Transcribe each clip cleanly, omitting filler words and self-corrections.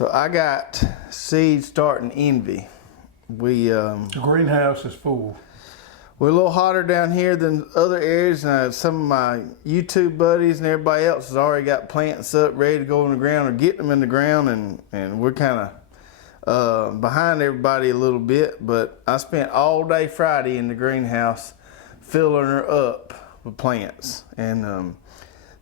So I got seeds starting envy. The greenhouse is full. We're a little hotter down here than other areas, and some of my YouTube buddies and everybody else has already got plants up, ready to go in the ground or get them in the ground, and we're kind of behind everybody a little bit. But I spent all day Friday in the greenhouse filling her up with plants, and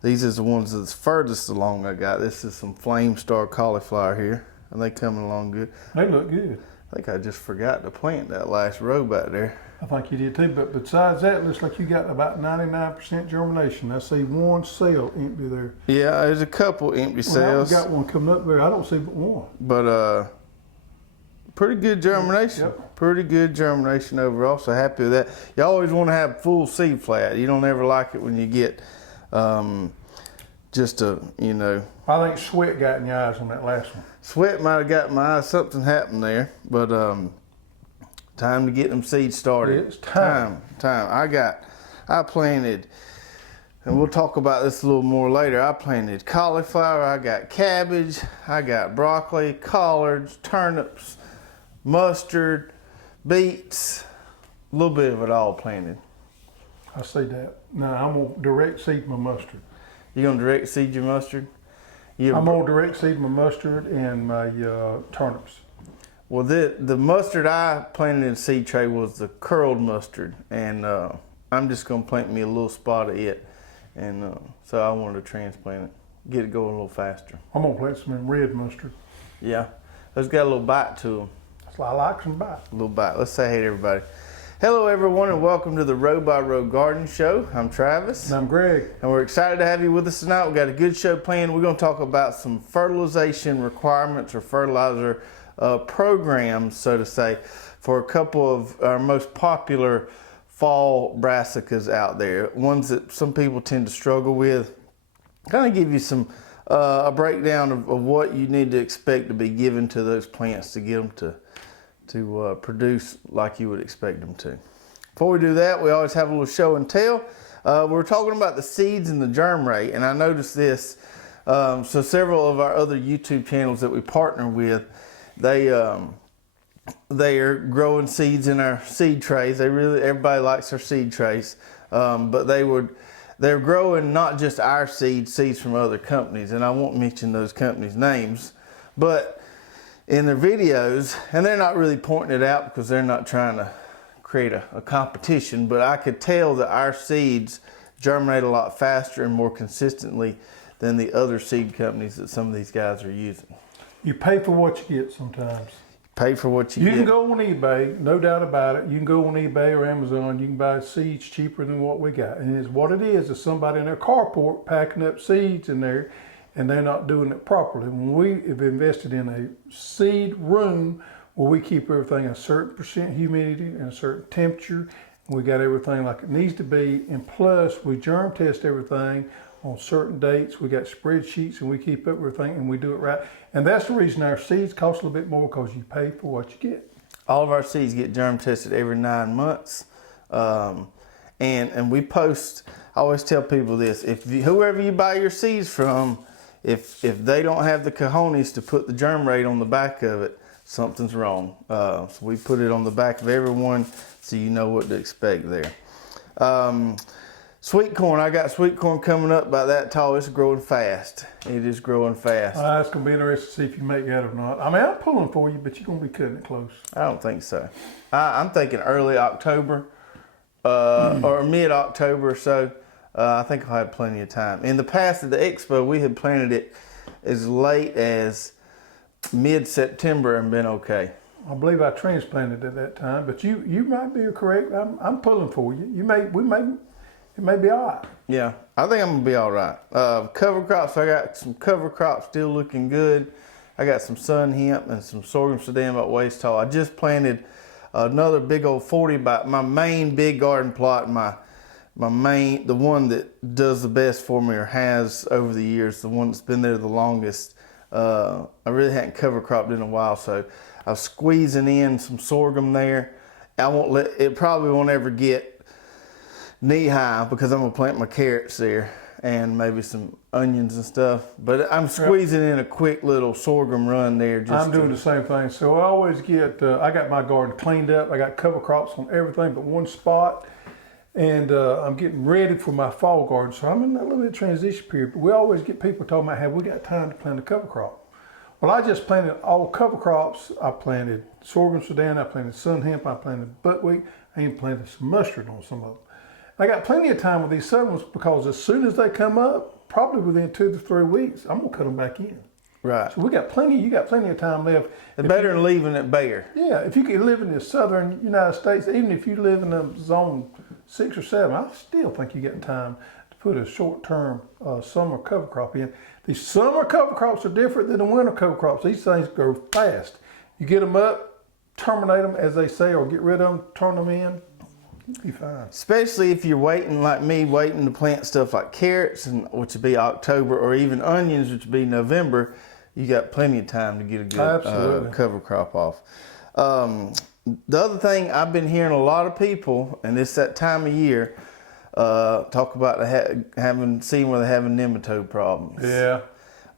these is the ones that's furthest along I got. This is some Flame Star cauliflower here, and they coming along good. They look good. I think I just forgot to plant that last row back there. I think you did too, but besides that, it looks like you got about 99% germination. I see one cell empty there. Yeah, there's a couple empty cells. I got one coming up there. I don't see but one. But pretty good germination. Yep. Pretty good germination overall. So happy with that. You always want to have full seed flat. You don't ever like it when you get just a, you know. I think sweat got in your eyes on that last one. Sweat might have got in my eyes. Something happened there, but time to get them seeds started. It's time. I planted, and we'll talk about this a little more later. I planted cauliflower, I got cabbage, I got broccoli, collards, turnips, mustard, beets, a little bit of it all planted. I see that. Now I'm gonna direct seed my mustard. You gonna direct seed your mustard? I'm gonna direct seed my mustard and my turnips. Well, the mustard I planted in the seed tray was the curled mustard, and I'm just gonna plant me a little spot of it, and so I wanted to transplant it, get it going a little faster. I'm gonna plant some in red mustard. Yeah, those got a little bite to them. I like some bite. A little bite. Let's say hey to everybody. Hello everyone, and welcome to the Row by Row Garden Show. I'm Travis. And I'm Greg. And we're excited to have you with us tonight. We've got a good show planned. We're going to talk about some fertilization requirements or fertilizer programs, so to say, for a couple of our most popular fall brassicas out there. Ones that some people tend to struggle with. Kind of give you some a breakdown of what you need to expect to be given to those plants to get them to produce like you would expect them to. Before we do that, we always have a little show and tell. We're talking about the seeds and the germ rate, and I noticed this. So several of our other YouTube channels that we partner with, they are growing seeds in our seed trays. Everybody likes our seed trays, but they're growing not just our seeds from other companies, and I won't mention those companies' names, but in their videos, and they're not really pointing it out because they're not trying to create a competition, but I could tell that our seeds germinate a lot faster and more consistently than the other seed companies that some of these guys are using. You pay for what you get sometimes. Pay for what you get. You can go on eBay, no doubt about it. You can go on eBay or Amazon. You can buy seeds cheaper than what we got. And it's what it is somebody in their carport packing up seeds in there, and they're not doing it properly. When we have invested in a seed room where we keep everything a certain percent humidity and a certain temperature, and we got everything like it needs to be, and plus we germ test everything on certain dates. We got spreadsheets and we keep up everything and we do it right. And that's the reason our seeds cost a little bit more, because you pay for what you get. All of our seeds get germ tested every 9 months. And we post, I always tell people this, whoever you buy your seeds from, if they don't have the cojones to put the germ rate on the back of it, something's wrong. So we put it on the back of everyone so you know what to expect there. Sweet corn, I got sweet corn coming up about that tall. It's growing fast. It is growing fast. It's going to be interesting to see if you make that or not. I mean, I'm pulling for you, but you're going to be cutting it close. I don't think so. I'm thinking early October or mid-October or so. I think I'll have plenty of time. In the past at the expo, we had planted it as late as mid-September and been okay. I believe I transplanted at that time, but you might be correct. I'm pulling for you. It may be all right. Yeah, I think I'm gonna be all right. Cover crops, I got some cover crops still looking good. I got some sun hemp and some sorghum sudan about waist tall. I just planted another big old 40 by my main big garden plot, the one that does the best for me or has over the years, the one that's been there the longest. I really hadn't cover cropped in a while, so I was squeezing in some sorghum there. It probably won't ever get knee high because I'm gonna plant my carrots there. and maybe some onions and stuff. But I'm squeezing in a quick little sorghum run there. I'm doing the same thing. So I always get, I got my garden cleaned up. I got cover crops on everything but one spot. And I'm getting ready for my fall garden. So I'm in that little bit of transition period. But we always get people talking about, have we got time to plant a cover crop? Well, I just planted all cover crops. I planted sorghum sudan, I planted sun hemp, I planted buckwheat, I even planted some mustard on some of them. I got plenty of time with these southern ones because as soon as they come up, probably within 2 to 3 weeks, I'm gonna cut them back in. Right. So you got plenty of time left. It's better than leaving it bare. Yeah, if you could live in the southern United States, even if you live in a zone 6 or 7, I still think you get time to put a short-term summer cover crop in. The summer cover crops are different than the winter cover crops. These things grow fast. You get them up, terminate them, as they say, or get rid of them, turn them in, you'll be fine. Especially if you're waiting, like me, waiting to plant stuff like carrots, which would be October, or even onions, which would be November. You got plenty of time to get a good cover crop off. The other thing, I've been hearing a lot of people, and it's that time of year, talk about seeing where they're having nematode problems. Yeah.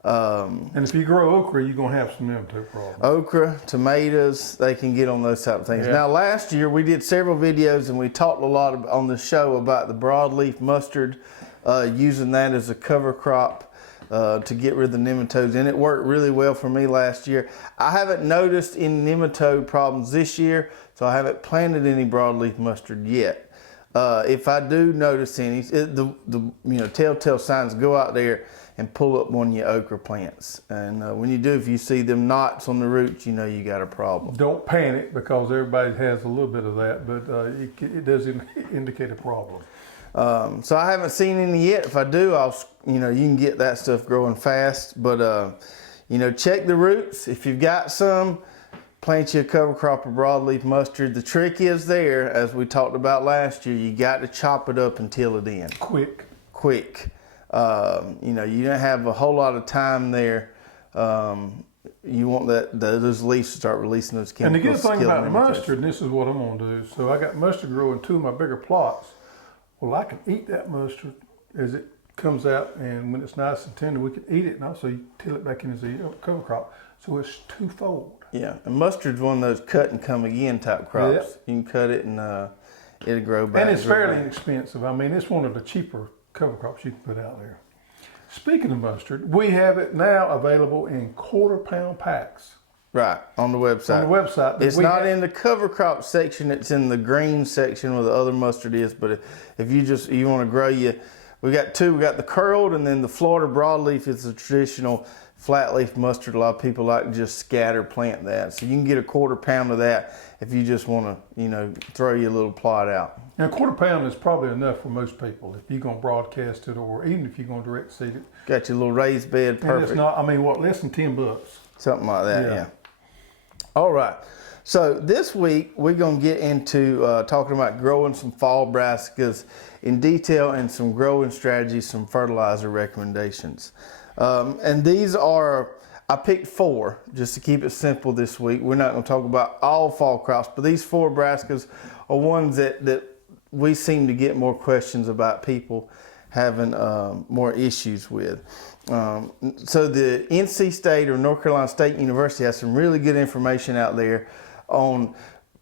And if you grow okra, you're going to have some nematode problems. Okra, tomatoes, they can get on those type of things. Yeah. Now, last year we did several videos and we talked a lot on the show about the broadleaf mustard, using that as a cover crop to get rid of the nematodes, and it worked really well for me last year. I haven't noticed any nematode problems this year, so I haven't planted any broadleaf mustard yet. If I do notice any, the telltale signs, go out there and pull up one of your okra plants. And when you do, if you see them knots on the roots, you know you got a problem. Don't panic because everybody has a little bit of that, but it does indicate a problem. So I haven't seen any yet. If I do, you can get that stuff growing fast. But check the roots. If you've got some, plant you a cover crop of broadleaf mustard. The trick is there, as we talked about last year, you got to chop it up and till it in. Quick. You don't have a whole lot of time there. You want those leaves to start releasing those chemicals. And the good thing about the mustard, and this is what I'm going to do. So I got mustard growing 2 of my bigger plots. Well, I can eat that mustard as it comes out, and when it's nice and tender, we can eat it, and also you till it back in as a cover crop. So it's twofold. Yeah, and mustard's one of those cut and come again type crops. Yep. You can cut it and it'll grow back. And it's fairly inexpensive. I mean, it's one of the cheaper cover crops you can put out there. Speaking of mustard, we have it now available in quarter-pound packs. Right, on the website. On the website. It's not in the cover crop section, it's in the green section where the other mustard is, but if you want to grow we got 2, we got the curled, and then the Florida broadleaf is the traditional flat leaf mustard. A lot of people like to just scatter plant that. So you can get a quarter-pound of that if you just want to, throw your little plot out. Now, a quarter-pound is probably enough for most people if you're going to broadcast it, or even if you're going to direct seed it. Got your little raised bed, perfect. And it's not, less than $10. Something like that, yeah. All right, so this week we're going to get into talking about growing some fall brassicas in detail and some growing strategies, some fertilizer recommendations. And these are, I picked 4 just to keep it simple this week. We're not going to talk about all fall crops, but these 4 brassicas are ones that we seem to get more questions about, people having more issues with. So the NC State, or North Carolina State University, has some really good information out there on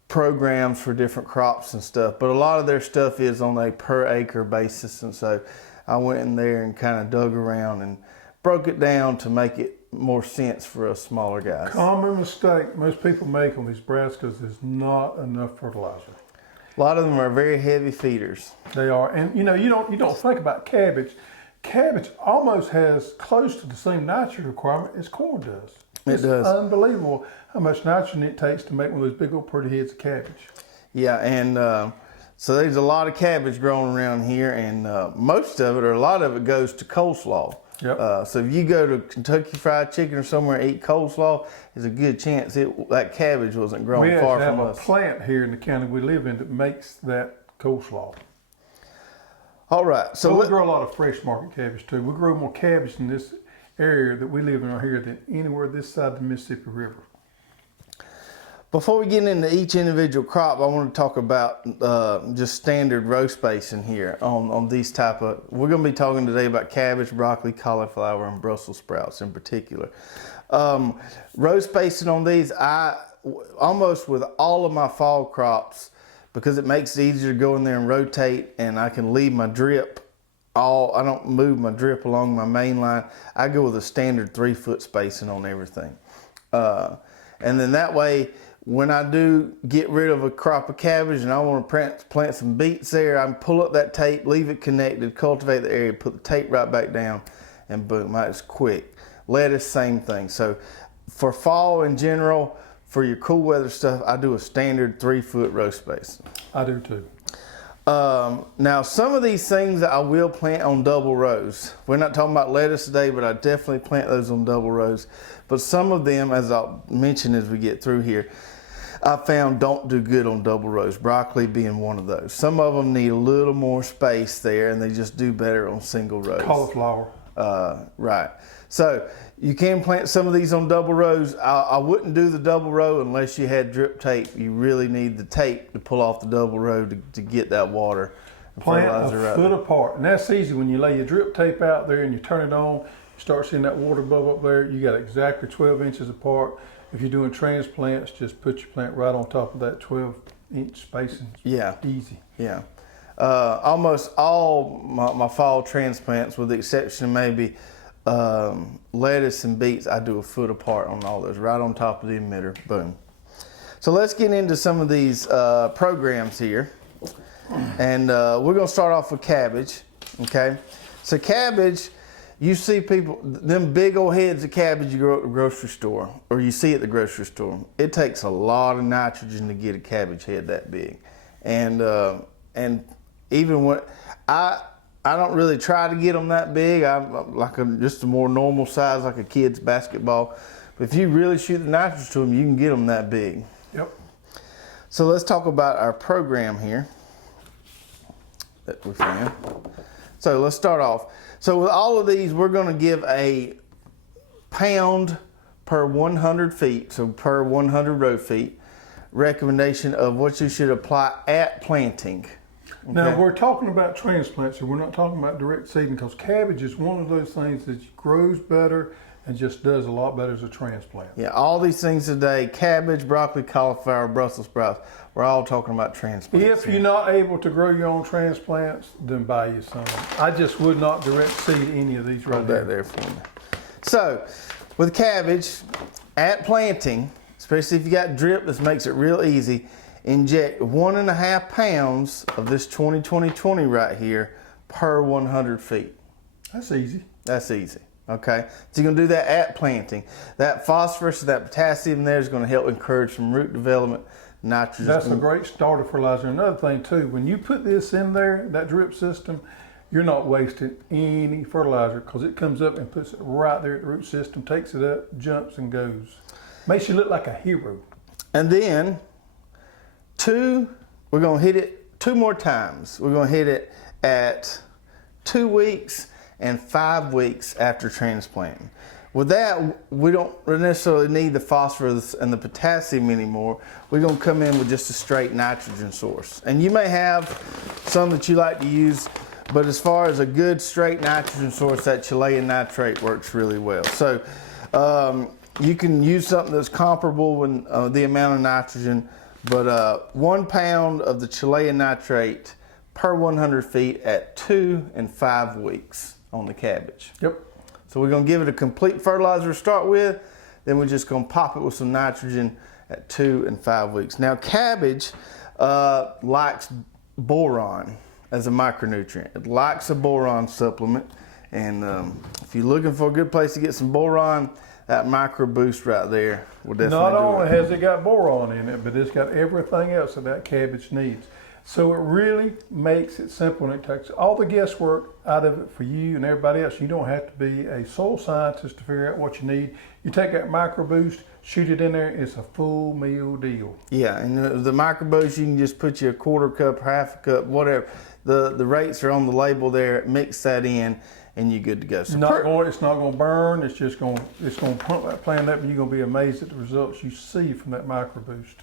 programs for different crops and stuff, but a lot of their stuff is on a per acre basis, and so I went in there and kind of dug around and broke it down to make it more sense for us smaller guys. Common mistake most people make on these brassicas is not enough fertilizer. A lot of them are very heavy feeders. They are, and you don't think about cabbage. Cabbage almost has close to the same nitrogen requirement as corn does. It's unbelievable how much nitrogen it takes to make one of those big old pretty heads of cabbage. Yeah, and so there's a lot of cabbage growing around here, and most of it, or a lot of it, goes to coleslaw. Yep. So if you go to Kentucky Fried Chicken or somewhere and eat coleslaw, there's a good chance that cabbage wasn't growing far from us. We have a plant here in the county we live in that makes that coleslaw. All right. So we grow a lot of fresh market cabbage too. We grow more cabbage in this area that we live in right here than anywhere this side of the Mississippi River. Before we get into each individual crop, I want to talk about just standard row spacing here on these type of, we're going to be talking today about cabbage, broccoli, cauliflower, and Brussels sprouts in particular. Row spacing on these, I almost with all of my fall crops, because it makes it easier to go in there and rotate, and I can leave my drip I don't move my drip along my main line. I go with a standard 3-foot spacing on everything. And then that way, when I do get rid of a crop of cabbage and I want to plant some beets there, I can pull up that tape, leave it connected, cultivate the area, put the tape right back down, and boom, it's quick. Lettuce, same thing. So for fall in general, for your cool weather stuff, I do a standard 3-foot row space. I do too. Now, some of these things I will plant on double rows. We're not talking about lettuce today, but I definitely plant those on double rows. But some of them, as I'll mention as we get through here, I found don't do good on double rows, broccoli being one of those. Some of them need a little more space there, and they just do better on single rows. Cauliflower. Right. So you can plant some of these on double rows. I wouldn't do the double row unless you had drip tape. You really need the tape to pull off the double row to get that water and Plant fertilizer a out. foot apart. And that's easy. When you lay your drip tape out there and you turn it on, you start seeing that water bubble up there. You got exactly 12 inches apart. If you're doing transplants, just put your plant right on top of that 12-inch spacing. Yeah. Easy. Yeah. Almost all my fall transplants, with the exception of maybe lettuce and beets, I do a foot apart on all those, right on top of the emitter. Boom. So let's get into some of these programs here. And we're going to start off with cabbage. Okay. So cabbage, you see people, them big old heads of cabbage you grow at the grocery store, or you see at the grocery store. It takes a lot of nitrogen to get a cabbage head that big. And even when I don't really try to get them that big. I'm like just a more normal size, like a kid's basketball. But if you really shoot the nitrogen to them, you can get them that big. Yep. So let's talk about our program here that we found. So let's start off. So with all of these, we're going to give a pound per 100 feet, so per 100 row feet, recommendation of what you should apply at planting. Okay. Now, we're talking about transplants, so we're not talking about direct seeding, because cabbage is one of those things that grows better and just does a lot better as a transplant. Yeah, all these things today, cabbage, broccoli, cauliflower, Brussels sprouts, we're all talking about transplants. If you're not able to grow your own transplants, then buy you some. I just would not direct seed any of these right Hold that there for me. So, with cabbage, at planting, especially if you got drip, this makes it real easy. Inject 1.5 pounds of this 20-20-20 right here per 100 feet. That's easy. That's easy. Okay, so you're going to do that at planting. That phosphorus, that potassium there is going to help encourage some root development, nitrogen. That's a great starter fertilizer. Another thing too, when you put this in there, that drip system, you're not wasting any fertilizer, because it comes up and puts it right there at the root system, takes it up, jumps and goes. Makes you look like a hero. And then we're going to hit it 2 more times. We're going to hit it at 2 weeks and 5 weeks after transplanting. With that, we don't necessarily need the phosphorus and the potassium anymore. We're going to come in with just a straight nitrogen source. And you may have some that you like to use, but as far as a good straight nitrogen source, that Chilean nitrate works really well. So you can use something that's comparable in the amount of nitrogen, but 1 pound of the Chilean nitrate per 100 feet at 2 and 5 weeks on the cabbage. Yep. So we're going to give it a complete fertilizer to start with, then we're just going to pop it with some nitrogen at 2 and 5 weeks. Now cabbage likes boron as a micronutrient. It likes a boron supplement, and if you're looking for a good place to get some boron, that micro boost right there will definitely Not only has it got boron in it, but it's got everything else that cabbage needs. So it really makes it simple, and it takes all the guesswork out of it for you and everybody else. You don't have to be a soil scientist to figure out what you need. You take that micro boost, shoot it in there, it's a full meal deal. Yeah, and the micro boost, you can just put you a 1/4 cup, 1/2 cup, whatever. The rates are on the label there. Mix that in, and you're good to go. So it's not going to burn. It's going to pump that plant up, and you're going to be amazed at the results you see from that micro boost.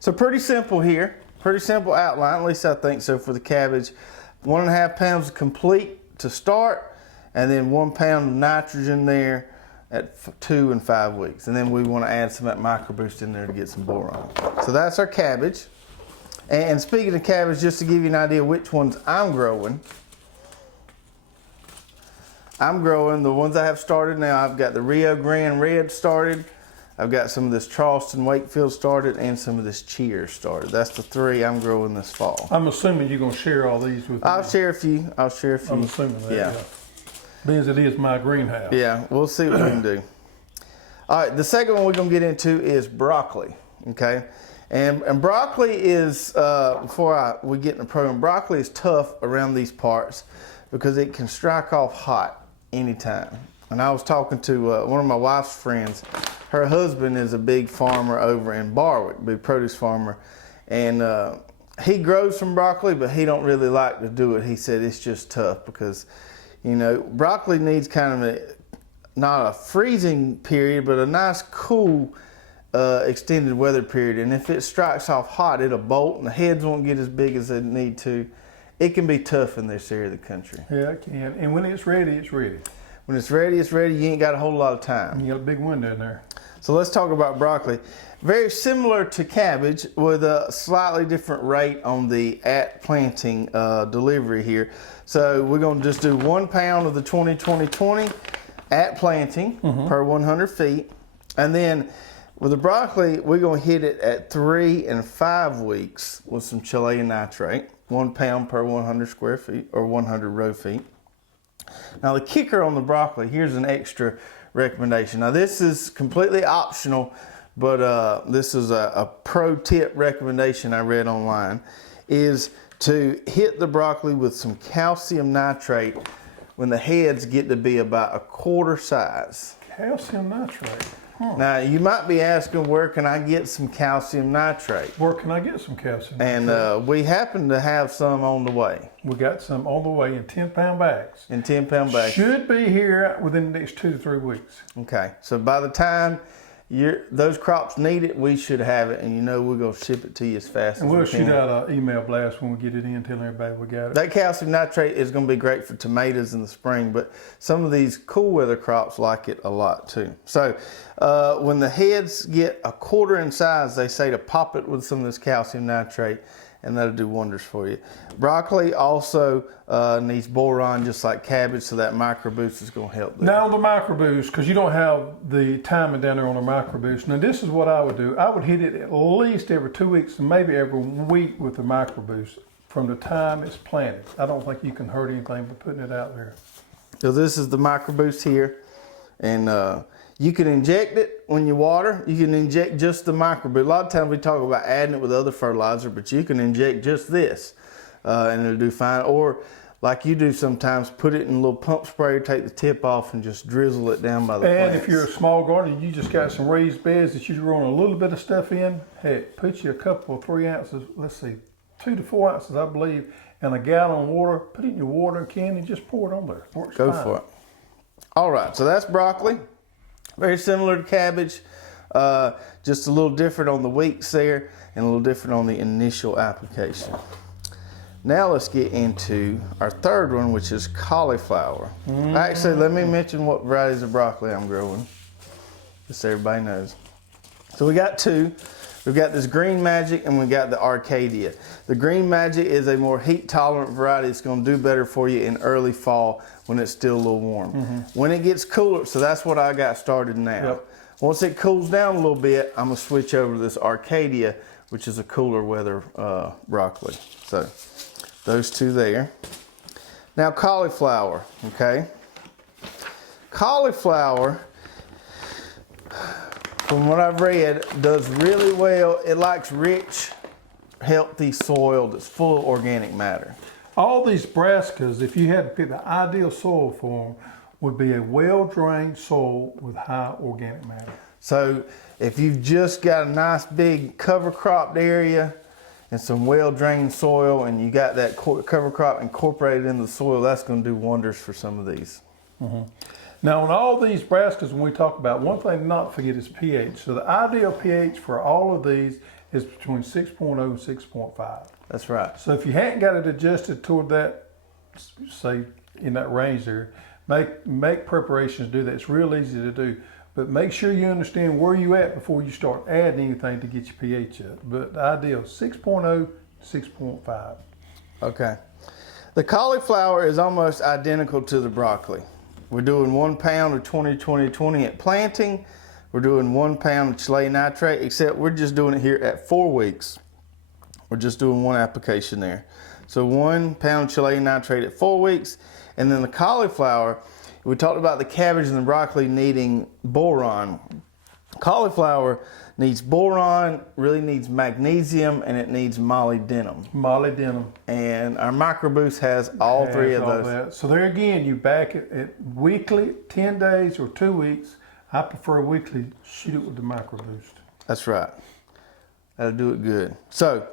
So pretty simple here. Pretty simple outline, at least I think so for the cabbage. 1.5 pounds complete to start, and then 1 pound of nitrogen there at 2 and 5 weeks. And then we want to add some of that micro boost in there to get some boron. So that's our cabbage. And speaking of cabbage, just to give you an idea which ones I'm growing the ones I have started now. I've got the Rio Grande Red started. I've got some of this Charleston Wakefield started and some of this Cheers started. That's the 3 I'm growing this fall. I'm assuming you're going to share all these with me. I'll share a few. I'm assuming that, yeah. Being as it is my greenhouse. Yeah, we'll see what we can do. All right, the second one we're going to get into is broccoli, okay? And broccoli is, before we get in the program, broccoli is tough around these parts because it can strike off hot anytime. And I was talking to one of my wife's friends. Her husband is a big farmer over in Barwick, big produce farmer. And he grows some broccoli, but he don't really like to do it. He said it's just tough because, you know, broccoli needs kind of not a freezing period, but a nice cool extended weather period. And if it strikes off hot, it'll bolt and the heads won't get as big as they need to. It can be tough in this area of the country. Yeah, it can. And when it's ready, it's ready. When it's ready, it's ready. You ain't got a whole lot of time. You got a big window in there. So let's talk about broccoli. Very similar to cabbage with a slightly different rate on the at planting delivery here. So we're going to just do 1 pound of the 20-20-20 at planting per 100 feet. And then with the broccoli, we're going to hit it at 3 and 5 weeks with some Chilean nitrate. 1 pound per 100 square feet or 100 row feet. Now the kicker on the broccoli, here's an extra recommendation. Now this is completely optional, but this is a pro tip recommendation I read online, is to hit the broccoli with some calcium nitrate when the heads get to be about 1/4 size. Calcium nitrate? Huh. Now you might be asking, where can I get some calcium nitrate? Where can I get some calcium nitrate? And we happen to have some on the way. We got some on the way in 10-pound bags. In 10-pound bags. Should be here within the next 2 to 3 weeks. Okay, so by the time those crops need it, we should have it, and you know we're going to ship it to you as fast as we can. And we'll shoot out an email blast when we get it in, telling everybody we got it. That calcium nitrate is going to be great for tomatoes in the spring, but some of these cool weather crops like it a lot too. So when the heads get 1/4 in size, they say to pop it with some of this calcium nitrate, and that'll do wonders for you. Broccoli also needs boron just like cabbage, so that micro boost is going to help there. Now on the micro boost, because you don't have the timing down there on the micro boost. Now this is what I would do. I would hit it at least every 2 weeks and maybe every week with the micro boost from the time it's planted. I don't think you can hurt anything by putting it out there. So this is the micro boost here, and you can inject it when you water. You can inject just the micro boost. A lot of times we talk about adding it with other fertilizer, but you can inject just this and it'll do fine. Or like you do sometimes, put it in a little pump sprayer, take the tip off and just drizzle it down by the plants. And if you're a small gardener, you just got some raised beds that you're growing a little bit of stuff in, heck, put you a couple of 3 ounces, let's see, 2 to 4 ounces, I believe, and a gallon of water, put it in your water can and just pour it on there. Works Go fine. for it. All right, so that's broccoli. Very similar to cabbage, just a little different on the weeks there and a little different on the initial application. Now let's get into our third one, which is cauliflower. Actually, let me mention what varieties of broccoli I'm growing, just so everybody knows. So we got 2. We've got this Green Magic and we got the Arcadia. The Green Magic is a more heat tolerant variety. It's going to do better for you in early fall when it's still a little warm. When it gets cooler, so that's what I got started now. Yep. Once it cools down a little bit, I'm going to switch over to this Arcadia, which is a cooler weather broccoli. So those 2 there. Now cauliflower, okay? Cauliflower, from what I've read, does really well. It likes rich, healthy soil that's full of organic matter. All these brassicas, if you had to pick the ideal soil for them, would be a well-drained soil with high organic matter. So if you've just got a nice big cover cropped area and some well-drained soil and you got that cover crop incorporated in the soil, that's going to do wonders for some of these. Now, on all these brassicas, when we talk about, one thing not to forget is pH. So the ideal pH for all of these is between 6.0 and 6.5. That's right. So if you hadn't got it adjusted toward that, say in that range there, make preparations to do that. It's real easy to do, but make sure you understand where you at before you start adding anything to get your pH up. But the ideal 6.0, 6.5. Okay. The cauliflower is almost identical to the broccoli. We're doing 1 pound of 20-20-20 at planting. We're doing 1 pound of Chilean nitrate, except we're just doing it here at 4 weeks. We're just doing one application there. So 1 pound Chilean nitrate at 4 weeks. And then the cauliflower, we talked about the cabbage and the broccoli needing boron. Cauliflower needs boron, really needs magnesium, and it needs molybdenum. Molybdenum. And our microboost has all three of those. That. So there again, you back it at weekly, 10 days or 2 weeks. I prefer weekly, shoot it with the microboost. That's right. That'll do it good. So,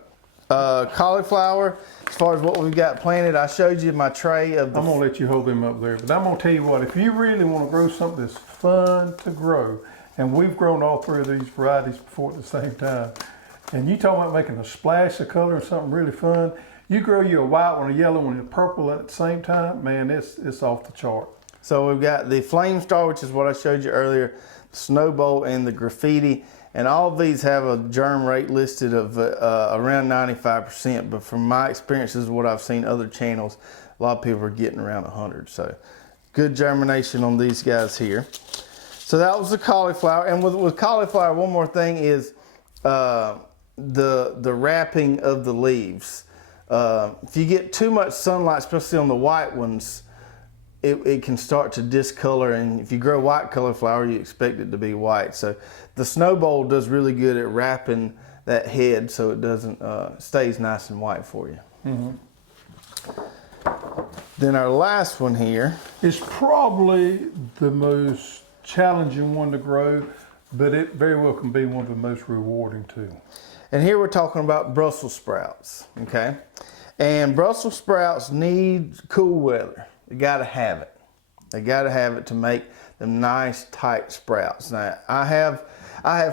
cauliflower, as far as what we've got planted, I showed you my tray of the... I'm going to let you hold them up there, but I'm going to tell you what, if you really want to grow something that's fun to grow, and we've grown all three of these varieties before at the same time, and you talking about making a splash of color and something really fun, you grow you a white one, a yellow one, and a purple at the same time, man, it's off the chart. So we've got the Flame Star, which is what I showed you earlier, the Snowball, and the Graffiti. And all of these have a germ rate listed of around 95%. But from my experiences, what I've seen other channels, a lot of people are getting around 100. So good germination on these guys here. So that was the cauliflower. And with cauliflower, one more thing is the wrapping of the leaves. If you get too much sunlight, especially on the white ones, it can start to discolor, and if you grow white cauliflower, you expect it to be white. So the Snowball does really good at wrapping that head so it doesn't stays nice and white for you. Then our last one here is probably the most challenging one to grow, but it very well can be one of the most rewarding too. And here we're talking about Brussels sprouts, okay? And Brussels sprouts need cool weather. You gotta have it. They gotta have it to make them nice, tight sprouts. Now, I have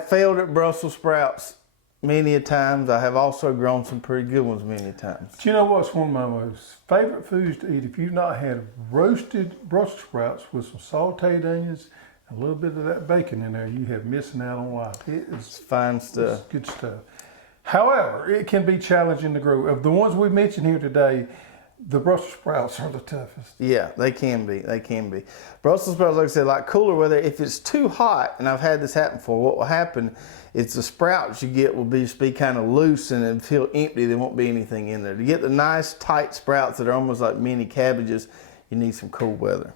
failed at Brussels sprouts many a times. I have also grown some pretty good ones many times. Do you know what's one of my most favorite foods to eat? If you've not had roasted Brussels sprouts with some sauteed onions and a little bit of that bacon in there, you have missing out on life. It's fine stuff. It's good stuff. However, it can be challenging to grow. Of the ones we mentioned here today, the Brussels sprouts are the toughest. Yeah, they can be. They can be. Brussels sprouts, like I said, like cooler weather, if it's too hot, and I've had this happen before, what will happen is the sprouts you get will just be kind of loose and it'll feel empty. There won't be anything in there. To get the nice, tight sprouts that are almost like mini cabbages, you need some cool weather.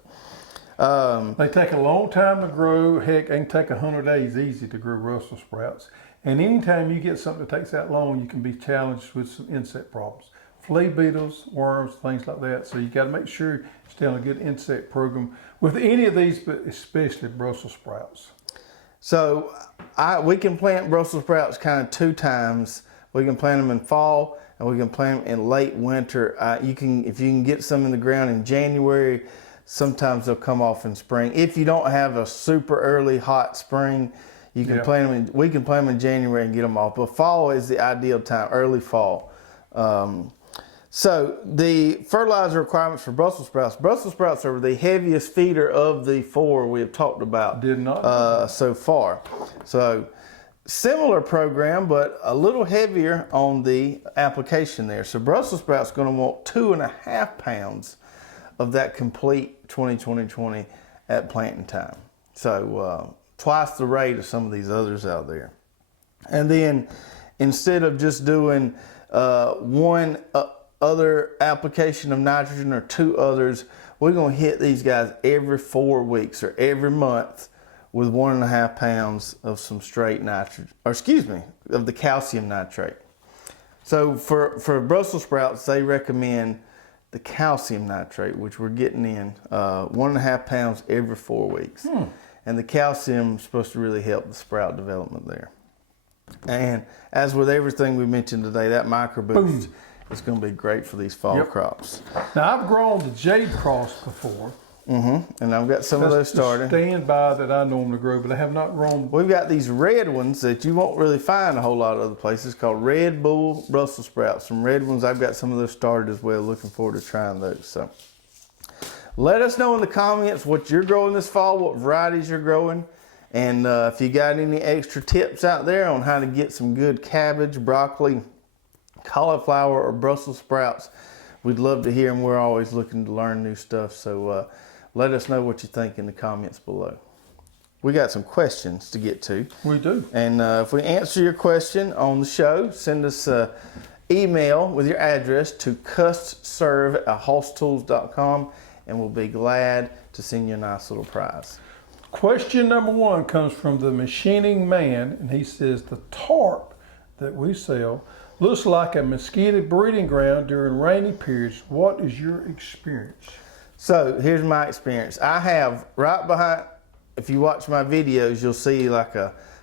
They take a long time to grow. Heck, they can take 100 days easy to grow Brussels sprouts. And anytime you get something that takes that long, you can be challenged with some insect problems. Flea beetles, worms, things like that. So you got to make sure you stay on a good insect program with any of these, but especially Brussels sprouts. So we can plant Brussels sprouts kind of 2 times. We can plant them in fall and we can plant them in late winter. If you can get some in the ground in January, sometimes they'll come off in spring. If you don't have a super early hot spring, you can plant them we can plant them in January and get them off. But fall is the ideal time, early fall. So the fertilizer requirements for Brussels sprouts are the heaviest feeder of the 4 we have talked about. Did not so far. So similar program, but a little heavier on the application there. So Brussels sprouts going to want 2.5 pounds of that complete 20-20-20 at planting time. So twice the rate of some of these others out there. And then instead of just doing one other application of nitrogen or 2 others, we're going to hit these guys every 4 weeks or every month with 1.5 pounds of some straight nitrogen, or excuse me, of the calcium nitrate. So for Brussels sprouts, they recommend the calcium nitrate, which we're getting in 1.5 pounds every 4 weeks. And the calcium is supposed to really help the sprout development there. And as with everything we mentioned today, that microboost is going to be great for these fall crops. Now, I've grown the Jade Cross before, And I've got some of those That's the started. standby that I normally grow, but I have not grown. We've got these red ones that you won't really find a whole lot of other places called Red Bull Brussels Sprouts. Some red ones, I've got some of those started as well. Looking forward to trying those. So let us know in the comments what you're growing this fall, what varieties you're growing. And if you got any extra tips out there on how to get some good cabbage, broccoli, cauliflower, or Brussels sprouts, we'd love to hear them. We're always looking to learn new stuff. So let us know what you think in the comments below. We got some questions to get to. We do. And if we answer your question on the show, send us an email with your address to custserve@hosstools.com, and we'll be glad to send you a nice little prize. Question number 1 comes from the Machining Man, and he says the tarp that we sell looks like a mosquito breeding ground during rainy periods. What is your experience? So here's my experience. I have right behind, if you watch my videos, you'll see like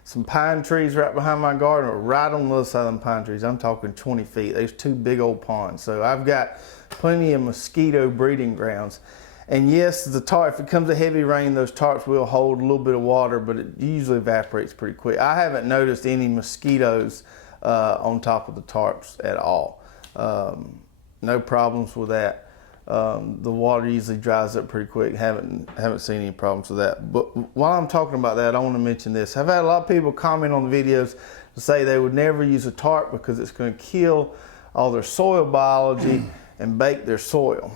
some pine trees right behind my garden, or right on the other side of them pine trees. I'm talking 20 feet. There's 2 big old ponds. So I've got plenty of mosquito breeding grounds. And yes, the tarp, if it comes a heavy rain, those tarps will hold a little bit of water, but it usually evaporates pretty quick. I haven't noticed any mosquitoes on top of the tarps at all. No problems with that. The water usually dries up pretty quick. Haven't seen any problems with that. But while I'm talking about that, I want to mention this. I've had a lot of people comment on the videos to say they would never use a tarp because it's going to kill all their soil biology and bake their soil.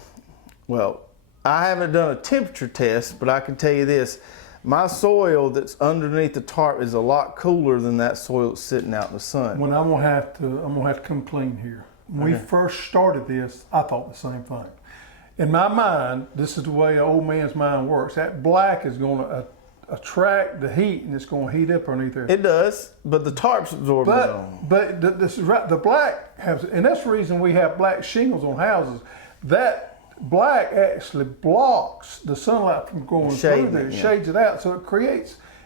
Well, I haven't done a temperature test, but I can tell you this. My soil that's underneath the tarp is a lot cooler than that soil that's sitting out in the sun. When I'm gonna have to come clean here. When we first started this, I thought the same thing. In my mind, this is the way an old man's mind works. That black is going to attract the heat, and it's going to heat up underneath there. It does, but the tarps absorb it on. But this is right. The black has, and that's the reason we have black shingles on houses. That black actually blocks the sunlight from going through there. It shades it out, so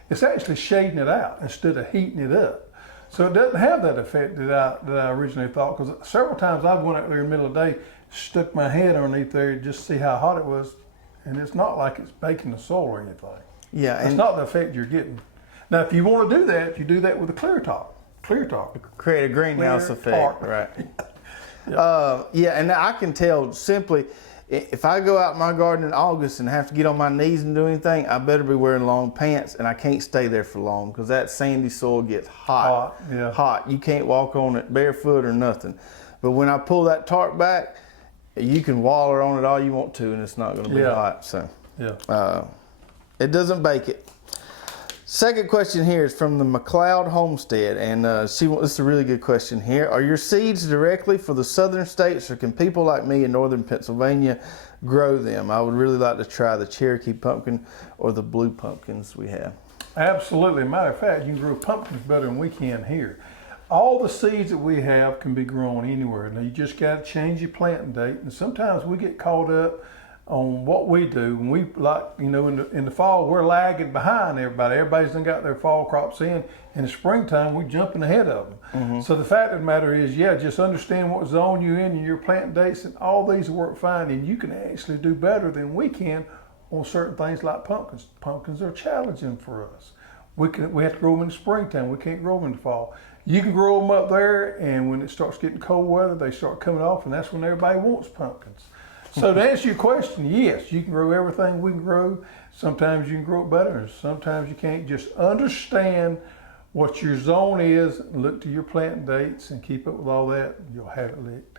it's actually shading it out instead of heating it up. So it doesn't have that effect that I originally thought, because several times I've went out there in the middle of the day, stuck my head underneath there just to see how hot it was, and it's not like it's baking the soil or anything. Yeah, it's not the effect you're getting. Now, if you want to do that, you do that with a clear top. Create a greenhouse effect, right? Yeah. And I can tell simply, if I go out in my garden in August and have to get on my knees and do anything, I better be wearing long pants, and I can't stay there for long because that sandy soil gets hot. Hot. You can't walk on it barefoot or nothing. But when I pull that tarp back, you can waller on it all you want to, and it's not going to be hot. So it doesn't bake it. Second question here is from the McLeod Homestead, and this is a really good question here. Are your seeds directly for the southern states, or can people like me in northern Pennsylvania grow them? I would really like to try the Cherokee pumpkin or the blue pumpkins we have. Absolutely. Matter of fact, you can grow pumpkins better than we can here. All the seeds that we have can be grown anywhere. Now, you just got to change your planting date, and sometimes we get caught up on what we do. When we, like, you know, in the fall, we're lagging behind everybody. Everybody's done got their fall crops in. In the springtime, we're jumping ahead of them. So the fact of the matter is, just understand what zone you're in and your planting dates, and all these work fine, and you can actually do better than we can on certain things like pumpkins. Pumpkins are challenging for us. We have to grow them in the springtime. We can't grow them in the fall. You can grow them up there, and when it starts getting cold weather, they start coming off, and that's when everybody wants pumpkins. So to answer your question, yes, you can grow everything we can grow. Sometimes you can grow it better, and sometimes you can't. Just understand what your zone is, look to your planting dates, and keep up with all that, and you'll have it licked.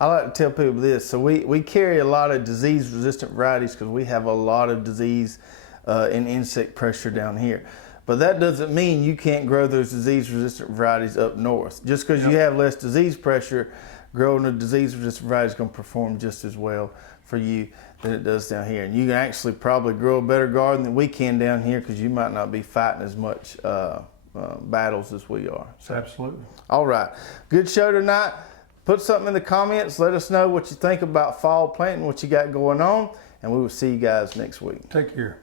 I like to tell people this. So we carry a lot of disease-resistant varieties because we have a lot of disease and insect pressure down here. But that doesn't mean you can't grow those disease-resistant varieties up north. Just because you have less disease pressure, growing a disease-resistant variety is going to perform just as well for you than it does down here. And you can actually probably grow a better garden than we can down here because you might not be fighting as much battles as we are. So, absolutely. All right. Good show tonight. Put something in the comments. Let us know what you think about fall planting, what you got going on, and we will see you guys next week. Take care.